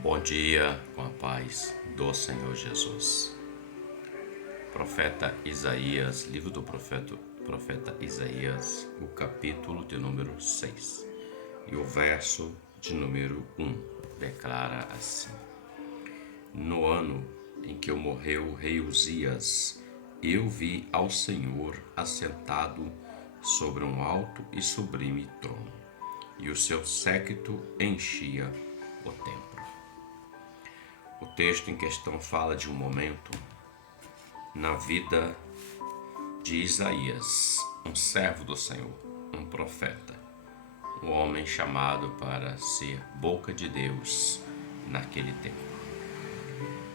Bom dia, com a paz do Senhor Jesus. Profeta Isaías, livro do profeta Isaías, o capítulo de número 6 e o verso de número 1 declara assim: No ano em que morreu o rei Uzias, eu vi ao Senhor assentado sobre um alto e sublime trono, e o seu séquito enchia o templo. O texto em questão fala de um momento na vida de Isaías, um servo do Senhor, um profeta, um homem chamado para ser boca de Deus naquele tempo.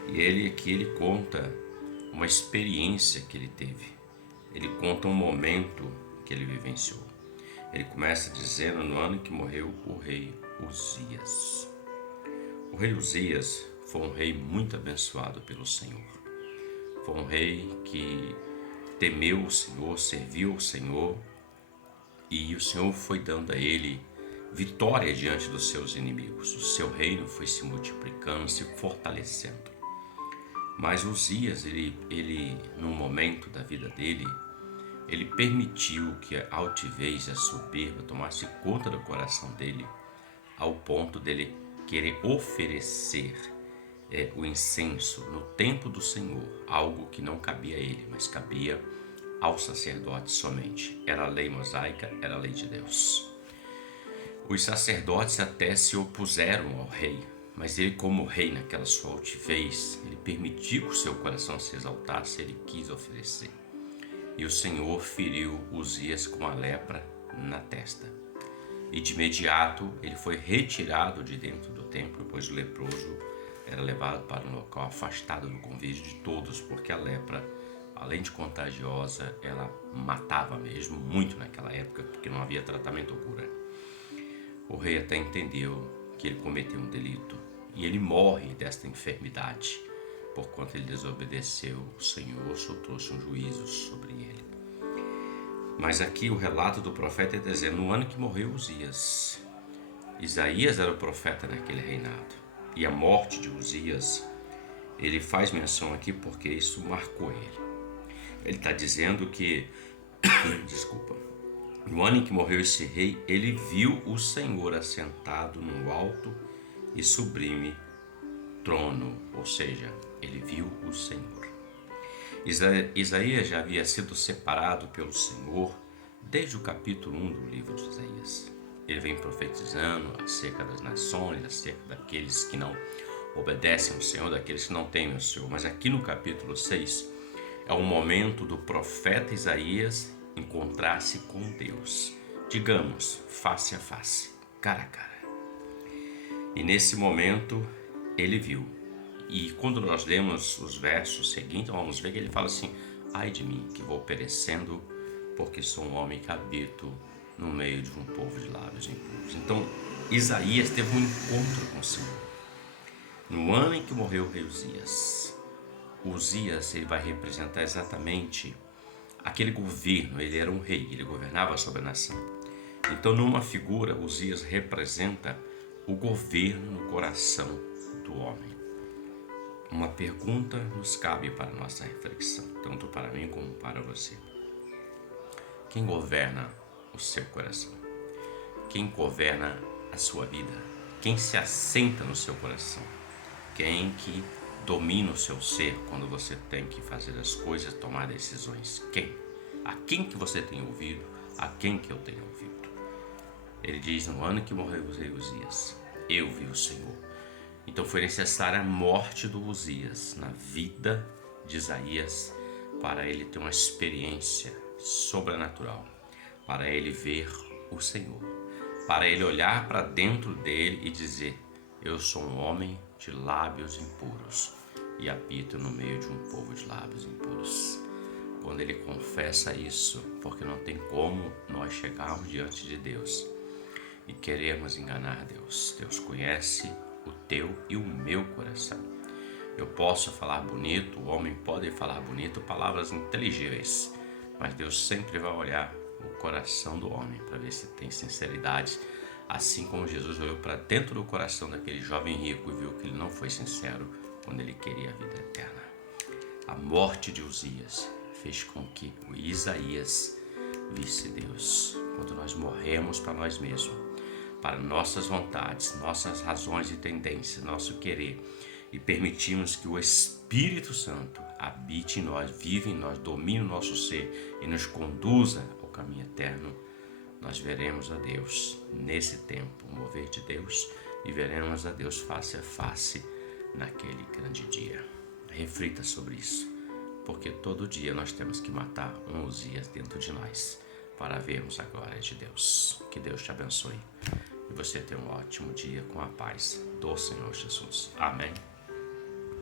E ele conta uma experiência que ele teve. Ele conta um momento que ele vivenciou. Ele começa dizendo no ano que morreu o rei Uzias. O rei Uzias foi um rei muito abençoado pelo Senhor. Foi um rei que temeu o Senhor, serviu ao Senhor, e o Senhor foi dando a ele vitória diante dos seus inimigos. O seu reino foi se multiplicando, se fortalecendo. Mas Uzias, ele num momento da vida dele, ele permitiu que a altivez e a soberba tomasse conta do coração dele, ao ponto dele querer oferecer o incenso no templo do Senhor, algo que não cabia a ele, mas cabia ao sacerdote somente. Era a lei mosaica, era a lei de Deus. Os sacerdotes até se opuseram ao rei, mas ele, como rei naquela sua altivez, ele permitiu que o seu coração se exaltasse, ele quis oferecer. E o Senhor feriu Uzias com a lepra na testa. E de imediato ele foi retirado de dentro do templo, pois o leproso era levado para um local afastado do convívio de todos, porque a lepra, além de contagiosa, ela matava mesmo, muito naquela época, porque não havia tratamento ou cura. O rei até entendeu que ele cometeu um delito, e ele morre desta enfermidade, porquanto ele desobedeceu o Senhor, o Senhor trouxe um juízo sobre ele. Mas aqui o relato do profeta é dizendo, no ano que morreu Uzias, Isaías era o profeta naquele reinado. E a morte de Uzias, ele faz menção aqui porque isso marcou ele. Ele está dizendo que, no ano em que morreu esse rei, ele viu o Senhor assentado no alto e sublime trono, ou seja, ele viu o Senhor. Isaías já havia sido separado pelo Senhor desde o capítulo 1 do livro de Isaías. Ele vem profetizando acerca das nações, acerca daqueles que não obedecem ao Senhor, daqueles que não temem ao Senhor. Mas aqui no capítulo 6 é o momento do profeta Isaías encontrar-se com Deus. Digamos, face a face, cara a cara. E nesse momento ele viu. E quando nós lemos os versos seguintes, vamos ver que ele fala assim: ai de mim, que vou perecendo, porque sou um homem que habito no meio de um povo de lábios impuros. Então, Isaías teve um encontro com o Senhor. No ano em que morreu o rei Uzias, Uzias ele vai representar exatamente aquele governo. Ele era um rei, ele governava sobre a nação. Então, numa figura, Uzias representa o governo no coração do homem. Uma pergunta nos cabe para a nossa reflexão, tanto para mim como para você. Quem governa o seu coração? Quem governa a sua vida? Quem se assenta no seu coração? Quem que domina o seu ser quando você tem que fazer as coisas, tomar decisões? Quem? A quem que você tem ouvido? A quem que eu tenho ouvido? Ele diz, no ano que morreu o rei Uzias, eu vi o Senhor. Então foi necessária a morte do Uzias na vida de Isaías para ele ter uma experiência sobrenatural, para ele ver o Senhor, para ele olhar para dentro dele e dizer, eu sou um homem de lábios impuros e habito no meio de um povo de lábios impuros. Quando ele confessa isso, porque não tem como nós chegarmos diante de Deus e queremos enganar Deus. Deus conhece o teu e o meu coração. Eu posso falar bonito, o homem pode falar bonito, palavras inteligíveis, mas Deus sempre vai olhar o coração do homem para ver se tem sinceridade Assim como Jesus olhou para dentro do coração daquele jovem rico e viu que ele não foi sincero quando ele queria a vida eterna. A morte de Uzias fez com que o Isaías visse Deus. Quando nós morremos para nós mesmos, para nossas vontades, nossas razões e tendências, nosso querer, e permitimos que o Espírito Santo habite em nós, vive em nós, domine o nosso ser e nos conduza ao caminho eterno, nós veremos a Deus nesse tempo, o mover de Deus, e veremos a Deus face a face naquele grande dia. Reflita sobre isso, porque todo dia nós temos que matar um Uzias dentro de nós para vermos a glória de Deus. Que Deus te abençoe e você tenha um ótimo dia com a paz do Senhor Jesus. Amém.